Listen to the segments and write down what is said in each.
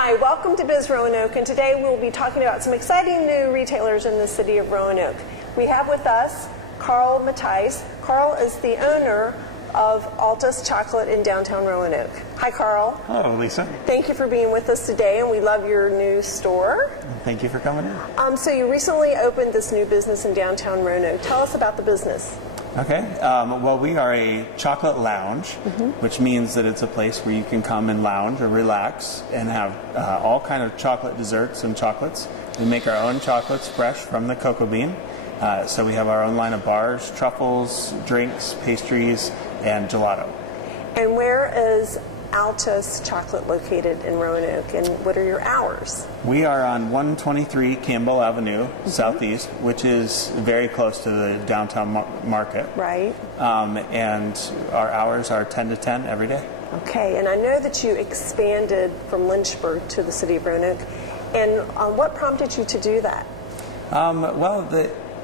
Hi, welcome to BizRoanoke, and today we'll be talking about some exciting new retailers in the city of Roanoke. We have with us Carl Matthijs. Carl is the owner of Altos Chocolate in downtown Roanoke. Hi, Carl. Hello, Lisa. Thank you for being with us today, and we love your new store. Thank you for coming in. So you recently opened this new business in downtown Roanoke. Tell us about the business. Okay. Well, we are a chocolate lounge, which means that it's a place where you can come and lounge or relax and have all kind of chocolate desserts and chocolates. We make our own chocolates fresh from the cocoa bean. So we have our own line of bars, truffles, drinks, pastries, and gelato. And where is Altos Chocolate located in Roanoke, and what are your hours? We are on 123 Campbell Avenue, Southeast, which is very close to the downtown market. Right. And our hours are 10 to 10 every day. Okay, and I know that you expanded from Lynchburg to the city of Roanoke, and what prompted you to do that?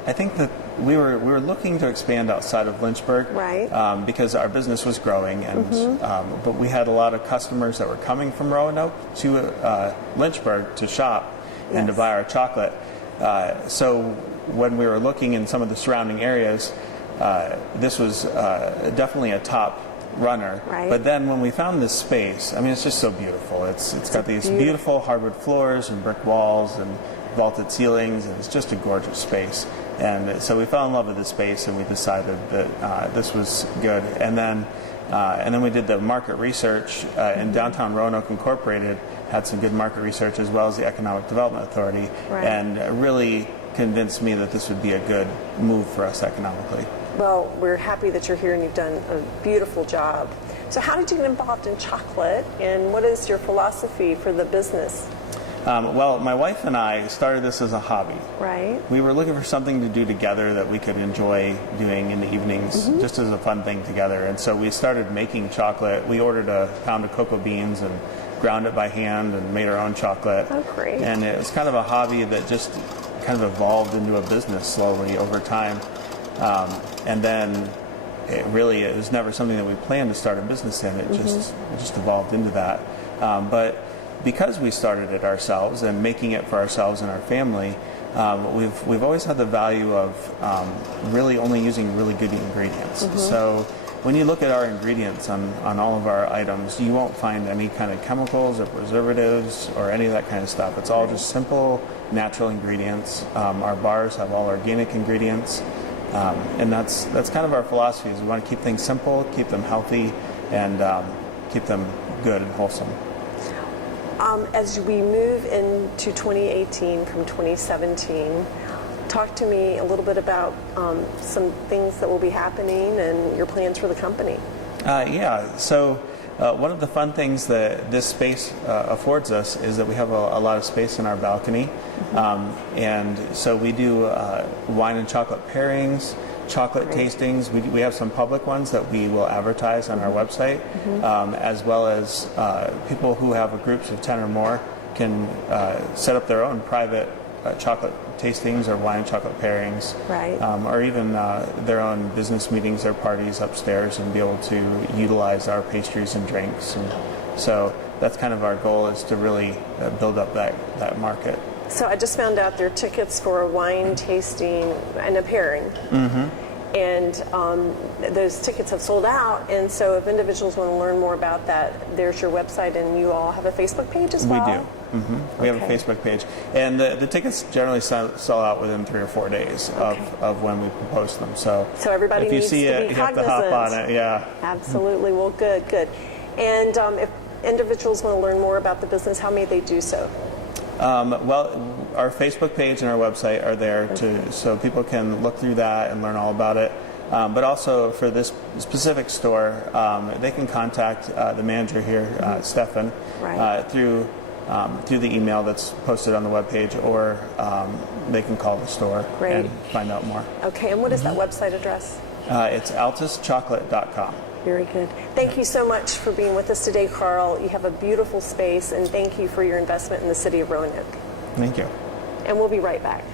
I think that we were looking to expand outside of Lynchburg, right? Because our business was growing, and but we had a lot of customers that were coming from Roanoke to Lynchburg to shop and to buy our chocolate. So when we were looking in some of the surrounding areas, this was definitely a top runner. Right. But then when we found this space, I mean, it's just so beautiful. It's got these beautiful hardwood floors and brick walls and vaulted ceilings, and it's just a gorgeous space. And so we fell in love with the space, and we decided that this was good. And then we did the market research, and Downtown Roanoke Incorporated had some good market research, as well as the Economic Development Authority, and really convinced me that this would be a good move for us economically. Well, we're happy that you're here and you've done a beautiful job. So how did you get involved in chocolate, and what is your philosophy for the business? Well, my wife and I started this as a hobby. Right. We were looking for something to do together that we could enjoy doing in the evenings, just as a fun thing together. And so we started making chocolate. We ordered a pound of cocoa beans and ground it by hand and made our own chocolate. Oh, great. And it was kind of a hobby that just kind of evolved into a business slowly over time. And then it was never something that we planned to start a business in. It just evolved into that. But because we started it ourselves and making it for ourselves and our family, we've always had the value of really only using really good ingredients. So when you look at our ingredients on all of our items, you won't find any kind of chemicals or preservatives or any of that kind of stuff. It's all just simple, natural ingredients. Our bars have all organic ingredients, and that's kind of our philosophy. Is we want to keep things simple, keep them healthy, and keep them good and wholesome. As we move into 2018 from 2017, talk to me a little bit about some things that will be happening and your plans for the company. So one of the fun things that this space affords us is that we have a lot of space in our balcony. And so we do wine and chocolate pairings, chocolate tastings. We have some public ones that we will advertise on our website, as well as people who have groups of 10 or more can set up their own private chocolate tastings or wine and chocolate pairings, or even their own business meetings or parties upstairs, and be able to utilize our pastries and drinks. And so that's kind of our goal, is to really build up that market. So I just found out there are tickets for a wine tasting and a pairing. And those tickets have sold out, and so if individuals want to learn more about that, there's your website, and you all have a Facebook page as well? We do. We have a Facebook page, and the tickets generally sell out within 3 or 4 days of when we post them. So everybody if you needs see to it, be you have to cognizant. hop on it. Yeah. Absolutely. Well, good. And if individuals want to learn more about the business, how may they do so? Well, our Facebook page and our website are there so people can look through that and learn all about it. But also for this specific store, they can contact the manager here, Stefan, through the email that's posted on the webpage, or they can call the store and find out more. Okay, and what is that website address? It's altoschocolate.com. Very good. Thank you so much for being with us today, Carl. You have a beautiful space, and thank you for your investment in the city of Roanoke. Thank you. And we'll be right back.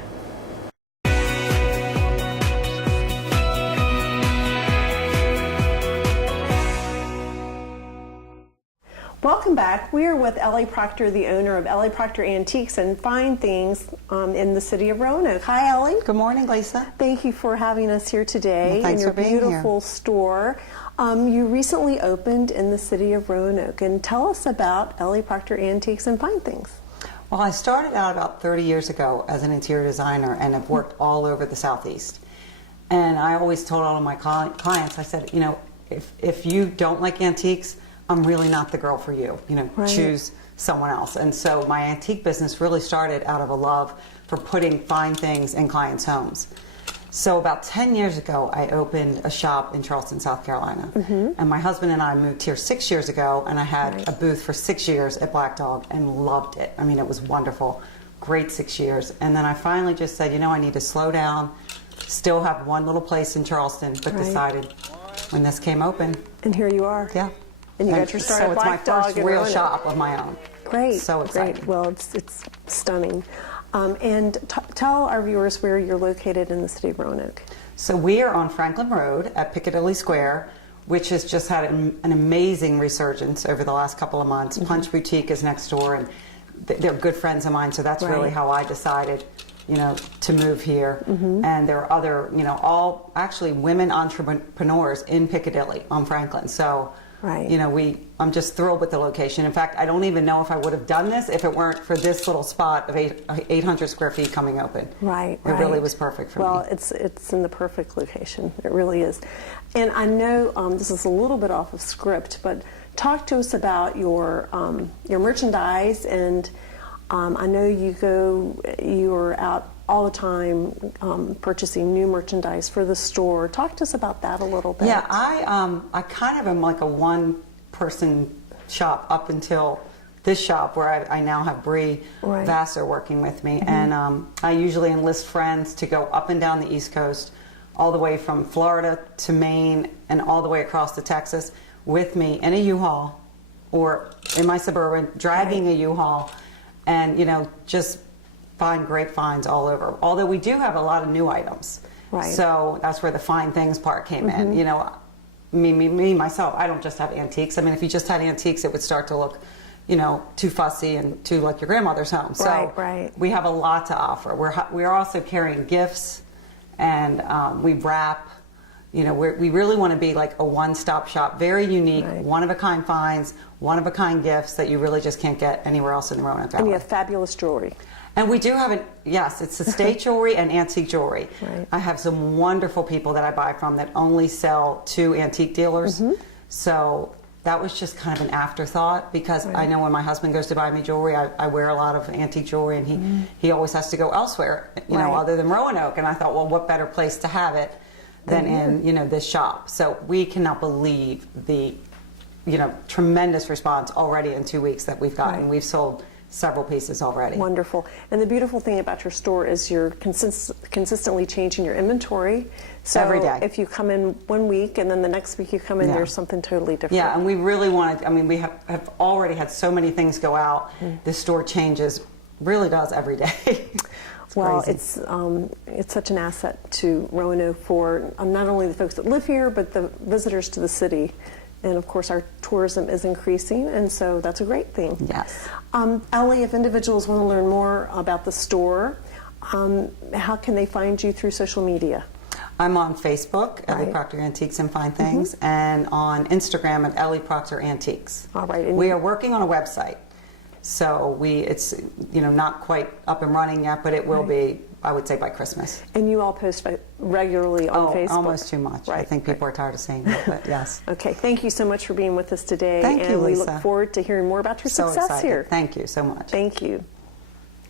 Welcome back. We are with Ellie Proctor, the owner of Ellie Proctor Antiques and Fine Things in the city of Roanoke. Hi, Ellie. Good morning, Lisa. Thank you for having us here today Well, thanks in your for being beautiful store. You recently opened in the city of Roanoke, and tell us about Ellie Proctor Antiques and Fine Things. Well, I started out about 30 years ago as an interior designer and have worked all over the Southeast. And I always told all of my clients, I said, you know, if you don't like antiques, I'm really not the girl for you. You know, Right. Choose someone else. And so my antique business really started out of a love for putting fine things in clients' homes. So about 10 years ago, I opened a shop in Charleston, South Carolina. And my husband and I moved here 6 years ago, and I had a booth for 6 years at Black Dog and loved it. I mean, it was wonderful. Great 6 years. And then I finally just said, you know, I need to slow down, still have one little place in Charleston, but decided when this came open. And here you are. Yeah. And you got your start so at Black it's my Dog first in real Roanoke. shop of my own. Great. So exciting. Great. Well, it's stunning. And tell our viewers where you're located in the city of Roanoke. So we are on Franklin Road at Piccadilly Square, which has just had an amazing resurgence over the last couple of months. Punch Boutique is next door, and they're good friends of mine, so that's really how I decided, you know, to move here. And there are other, you know, all actually women entrepreneurs in Piccadilly on Franklin. So, you know, I'm just thrilled with the location. In fact, I don't even know if I would have done this if it weren't for this little spot of 800 square feet coming open. It really was perfect for me. Well, it's in the perfect location. It really is. And I know this is a little bit off of script, but talk to us about your merchandise. And I know you are out all the time purchasing new merchandise for the store. Talk to us about that a little bit. Yeah, I kind of am like a one-person shop up until this shop where I now have Bree Vassar working with me. And I usually enlist friends to go up and down the East Coast, all the way from Florida to Maine and all the way across to Texas with me in a U-Haul or in my Suburban, dragging a U-Haul, and, you know, just find great finds all over. Although we do have a lot of new items. So that's where the fine things part came in. You know, me myself, I don't just have antiques. I mean, if you just had antiques, it would start to look, you know, too fussy and too like your grandmother's home. So we have a lot to offer. We're also carrying gifts, and we wrap. You know, we really want to be like a one-stop shop, very unique, one-of-a-kind finds, one-of-a-kind gifts that you really just can't get anywhere else in the Roanoke Valley. And you have fabulous jewelry. And we do have yes, it's estate jewelry and antique jewelry. I have some wonderful people that I buy from that only sell to antique dealers. So that was just kind of an afterthought, because I know when my husband goes to buy me jewelry, I wear a lot of antique jewelry, and he always has to go elsewhere, you know, other than Roanoke. And I thought, well, what better place to have it than in, you know, this shop. So we cannot believe the, you know, tremendous response already in 2 weeks that we've gotten. We've sold several pieces already. Wonderful. And the beautiful thing about your store is you're consistently changing your inventory. So every day. If you come in 1 week and then the next week you come in, there's something totally different. Yeah, and we really wanted, I mean, we have already had so many things go out. The store changes, really does every day. Well, it's such an asset to Roanoke for not only the folks that live here, but the visitors to the city. And of course, our tourism is increasing, and so that's a great thing. Yes. Ellie, if individuals want to learn more about the store, how can they find you through social media? I'm on Facebook, Ellie Proctor Antiques and Fine Things, and on Instagram at Ellie Proctor Antiques. All right. And we are working on a website. So it's, you know, not quite up and running yet, but it will be, I would say, by Christmas. And you all post regularly on Facebook? Almost too much. I think people are tired of seeing it, but yes. Okay, thank you so much for being with us today. Thank you, Lisa. And we look forward to hearing more about your success here. Thank you so much. Thank you.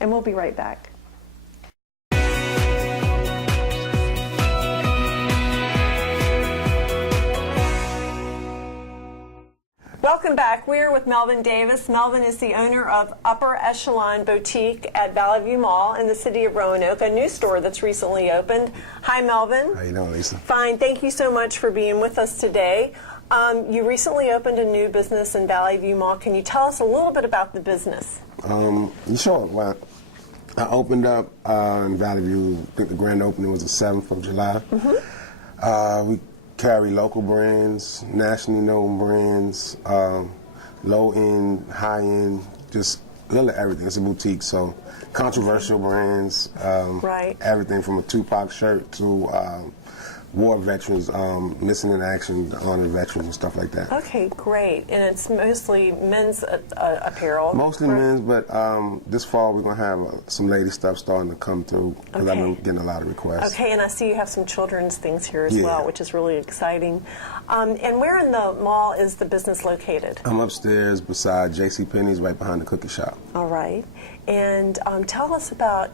And we'll be right back. Welcome back. We're with Melvin Davis. Melvin is the owner of Upper Echelon Boutique at Valley View Mall in the city of Roanoke, a new store that's recently opened. Hi, Melvin. How you doing, Lisa? Fine. Thank you so much for being with us today. You recently opened a new business in Valley View Mall. Can you tell us a little bit about the business? Sure. Well, I opened up in Valley View. I think the grand opening was the 7th of July. We carry local brands, nationally known brands, low end, high end, just really everything. It's a boutique, so controversial brands, Right. everything from a Tupac shirt to war veterans, missing in action, honored veterans and stuff like that. Okay, great. And it's mostly men's apparel. Mostly men's, but this fall we're going to have some lady stuff starting to come through because I've been getting a lot of requests. Okay, and I see you have some children's things here as Yeah. well, which is really exciting. And where in the mall is the business located? I'm upstairs beside JCPenney's, right behind the cookie shop. All right. And tell us about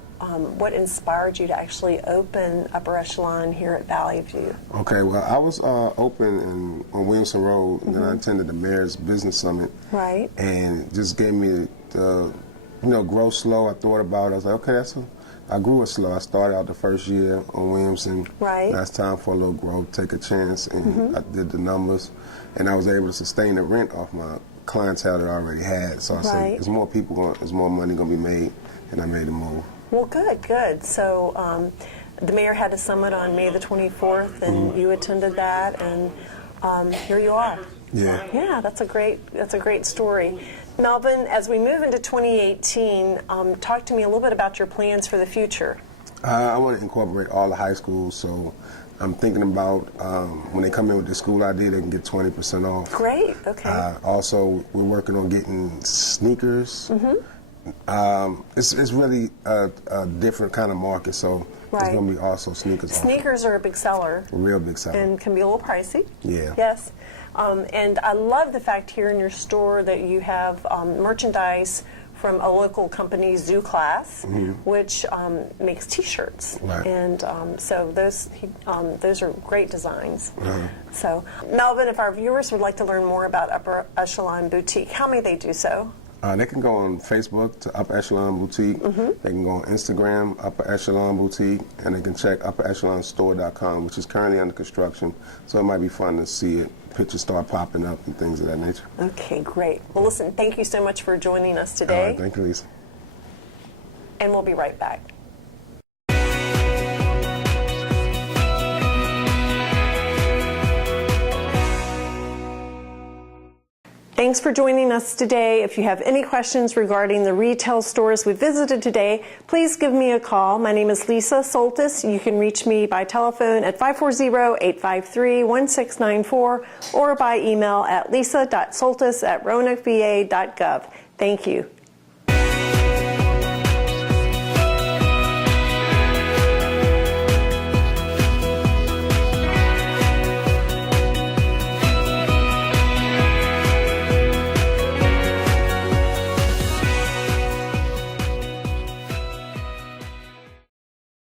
what inspired you to actually open Upper Echelon here at Valley View. Okay, well, I was open on Williamson Road, and then I attended the Mayor's Business Summit. Right. And just gave me the, grow slow. I thought about it. I was like, okay, I grew it slow. I started out the first year on Williamson. Right. Now it's time for a little growth, take a chance, and I did the numbers, and I was able to sustain the rent off my clientele that I already had. So I said, there's more people, there's more money going to be made, and I made a move. Well, good. So the mayor had a summit on May the 24th, and you attended that, and here you are. Yeah. Yeah, that's a great story. Melvin, as we move into 2018, talk to me a little bit about your plans for the future. I want to incorporate all the high schools, so I'm thinking about when they come in with the school ID, they can get 20% off. Great, okay. Also, we're working on getting sneakers. It's really a different kind of market, so there's going to be also sneakers. Sneakers are a big seller. A real big seller. And can be a little pricey. Yeah. Yes. And I love the fact here in your store that you have merchandise from a local company, Zoo Class, which makes T-shirts. Right. And so those are great designs. So, Melvin, if our viewers would like to learn more about Upper Echelon Boutique, how may they do so? They can go on Facebook to Upper Echelon Boutique. They can go on Instagram, Upper Echelon Boutique, and they can check upperechelonstore.com, which is currently under construction. So it might be fun to see it. Pictures start popping up and things of that nature. Okay, great. Well, listen, thank you so much for joining us today. All right, thank you, Lisa. And we'll be right back. Thanks for joining us today. If you have any questions regarding the retail stores we visited today, please give me a call. My name is Lisa Soltis. You can reach me by telephone at 540-853-1694 or by email at lisa.soltis@roanokeva.gov. Thank you.